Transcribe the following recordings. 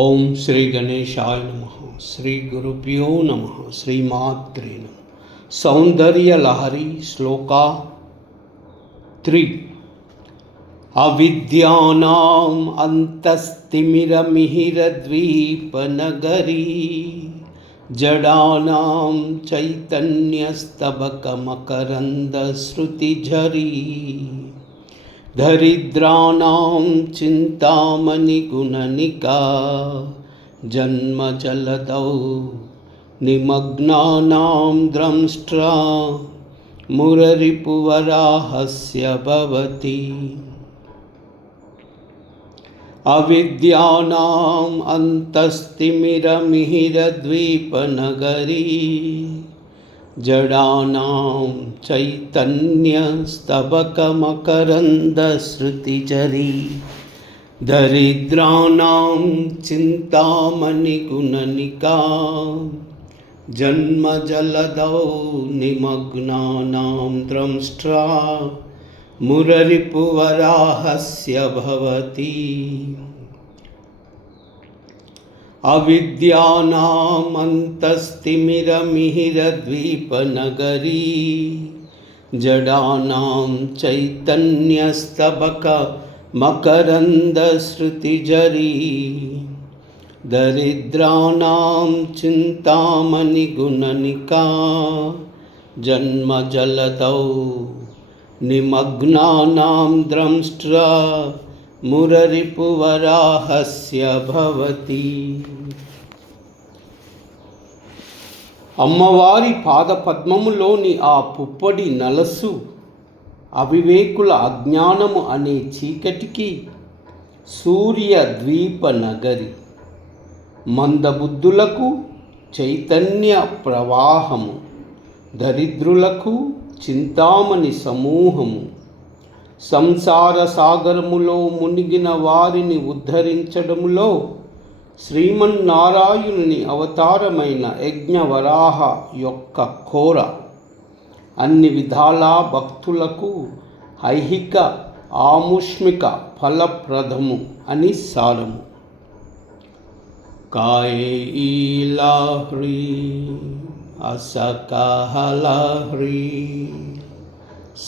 ఓం శ్రీ గణేశాయ నమః. శ్రీ గురుభ్యో నమః. శ్రీమాత్రే నమః. సౌందర్య లహరి శ్లోకా 3. అవిద్యానాం అంతస్తిమిరమిహిరద్వీపనగరీ జడానాం చైతన్యస్తబకమకరందశ్రుతిఝరీ దరిద్రాణాం చింతామణిగుణనికా జన్మజలదౌ నిమగ్నానాం ద్రంష్ట్రా మురరిపువరాహస్య భవతి. అవిద్యానాం అంతస్తిమిరమిహిరద్వీపనగరీ జడానాం చైతన్యస్తబకమకరందశ్రుతిఝరీ దరిద్రాణాం చింతామణిగుణనికా జన్మజలదౌ నిమగ్నానాం ద్రంష్ట్రా మురరిపువరాహస్య భవతి. అవిద్యానాం అంతస్తిమిరమిహిరద్వీపనగరీ జడానాం చైతన్యస్తబకమకరందశ్రుతిఝరీ దరిద్రాణాం చింతామణిగుణనికా జన్మజలదౌ నిమగ్నానాం ద్రంష్ట్రా మురరిపువరాహస్య భవతి. అమ్మవారి పాదపద్మములోని ఆ పుప్పడి నలసు అవివేకుల అజ్ఞానము అనే చీకటికి సూర్యద్వీప నగరి, మందబుద్ధులకు చైతన్య ప్రవాహము, దరిద్రులకు చింతామణి సమూహము, సంసార సాగరములో మునిగిన వారిని ఉద్ధరించడములో శ్రీమన్నారాయణుని అవతారమైన యజ్ఞవరాహ యొక్క కోర అన్ని విధాలా భక్తులకు ఐహిక ఆముష్మిక ఫలప్రదము అని సారము. కాయేలాహ్రీ అసకాహలాహ్రీ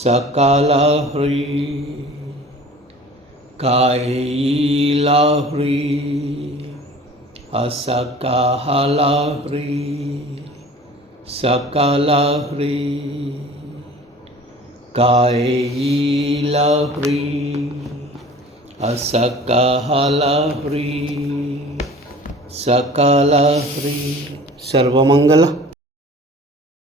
సకాలహ్రీ కాయేలాహ్రీ అసకాహలాహ్రీ సకాలహ్రీ కాయేలాహ్రీ అసకాహలాహ్రీ సకాలహ్రీ. సర్వమంగళ